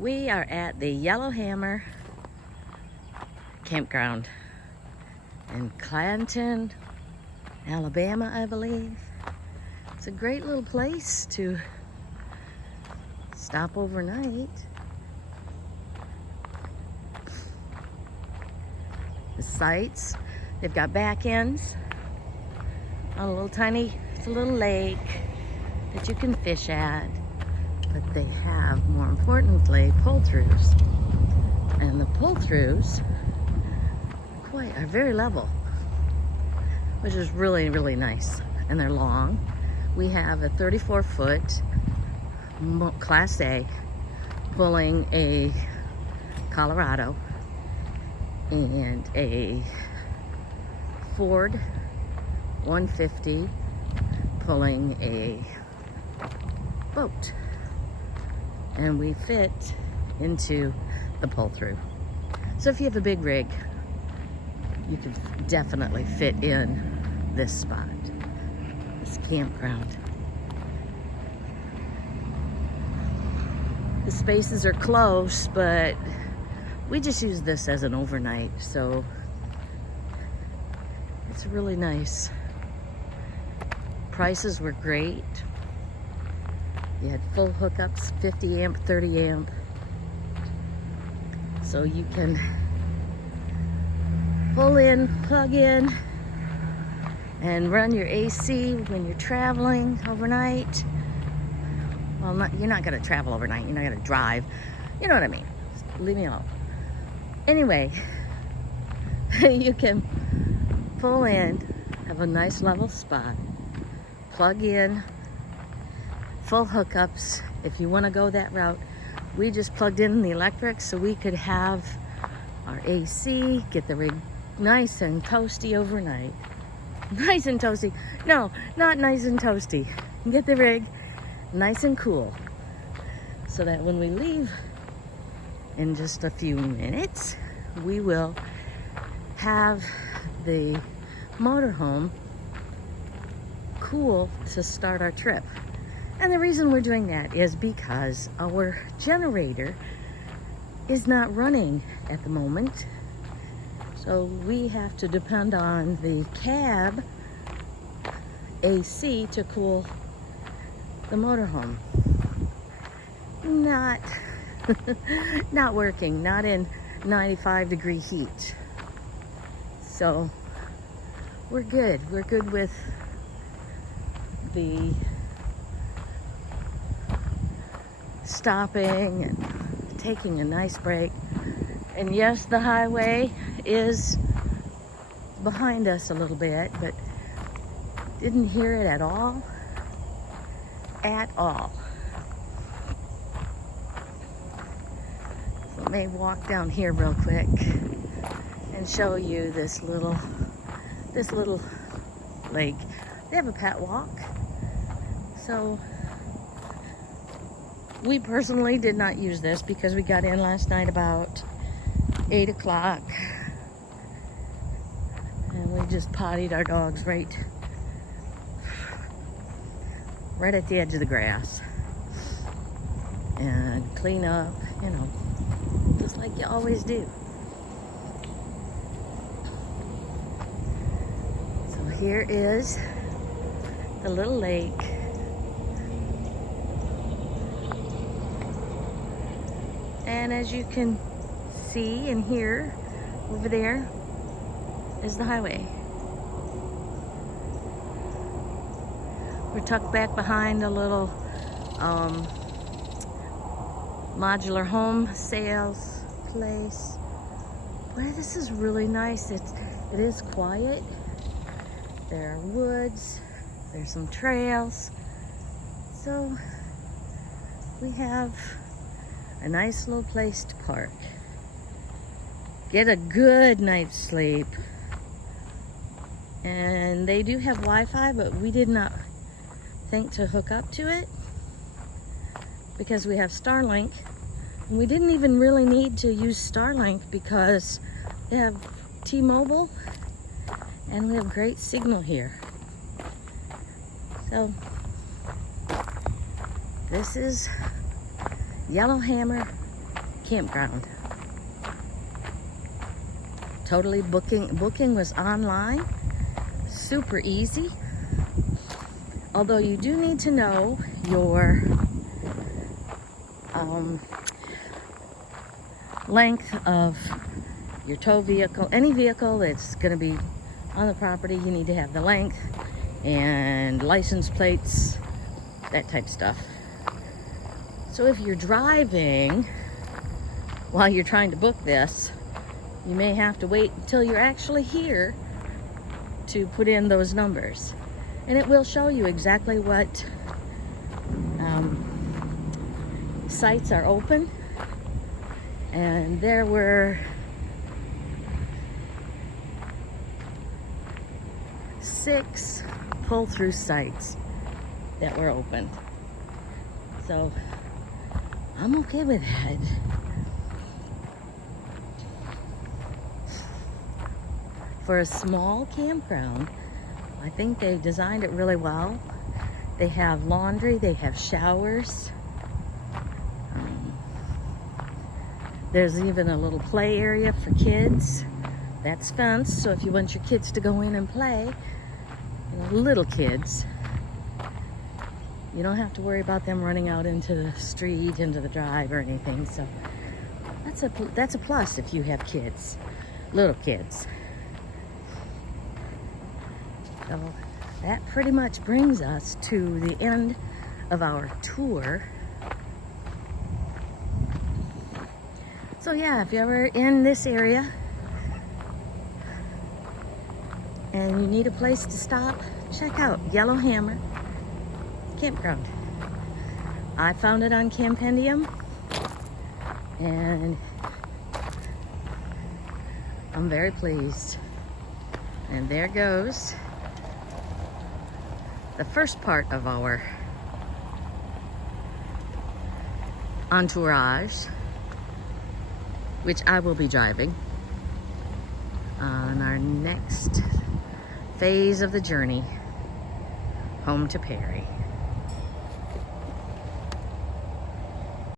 We are at the Yellowhammer campground in Clanton, Alabama, I believe. It's a great little place to stop overnight. The sites, they've got back ends on a little tiny, it's a little lake that you can fish at. But they have, more importantly, pull-throughs. And the pull-throughs are very level, which is really, really nice. And they're long. We have a 34-foot Class A pulling a Colorado and a Ford 150 pulling a boat. And we fit into the pull-through. So if you have a big rig, you can definitely fit in this spot, this campground. The spaces are close, but we just use this as an overnight, so it's really nice. Prices were great. You had full hookups, 50 amp, 30 amp. So you can pull in, plug in, and run your AC when you're traveling overnight. Well, you're not gonna travel overnight, you're not gonna drive. You know what I mean? Just leave me alone. Anyway, you can pull in, have a nice level spot, plug in, full hookups. If you want to go that route, we just plugged in the electric so we could have our AC, get the rig nice and toasty overnight. Nice and toasty. No, not nice and toasty. Get the rig nice and cool so that when we leave in just a few minutes, we will have the motorhome cool to start our trip. And the reason we're doing that is because our generator is not running at the moment. So we have to depend on the cab AC to cool the motorhome. Not, not working, not in 95-degree heat. So we're good. We're good with the stopping and taking a nice break. And yes, the highway is behind us a little bit, but didn't hear it at all. At all. So let me walk down here real quick and show you this little lake. They have a pet walk. So we personally did not use this because we got in last night about 8 o'clock. And we just pottied our dogs right at the edge of the grass. And clean up, you know, just like you always do. So here is the little lake. And as you can see and hear, over there is the highway. We're tucked back behind a little modular home sales place. Boy, this is really nice. It is quiet. There are woods. There's some trails. So we have a nice little place to park. Get a good night's sleep. And they do have Wi-Fi, but we did not think to hook up to it because we have Starlink. And we didn't even really need to use Starlink because we have T-Mobile and we have great signal here. So this is Yellowhammer campground. Totally booking was online, super easy. Although you do need to know your length of your tow vehicle. Any vehicle that's going to be on the property, you need to have the length and license plates, that type of stuff. So if you're driving while you're trying to book this, you may have to wait until you're actually here to put in those numbers. And it will show you exactly what sites are open. And there were 6 pull-through sites that were open. So I'm okay with that. For a small campground, I think they designed it really well. They have laundry, they have showers. There's even a little play area for kids. That's fenced, so if you want your kids to go in and play, you know, little kids, you don't have to worry about them running out into the street, into the drive or anything. So that's a plus if you have kids, little kids. So that pretty much brings us to the end of our tour. So yeah, if you're ever in this area and you need a place to stop, check out Yellowhammer Campground. I found it on Campendium and I'm very pleased. And there goes the first part of our entourage, which I will be driving on our next phase of the journey home to Perry.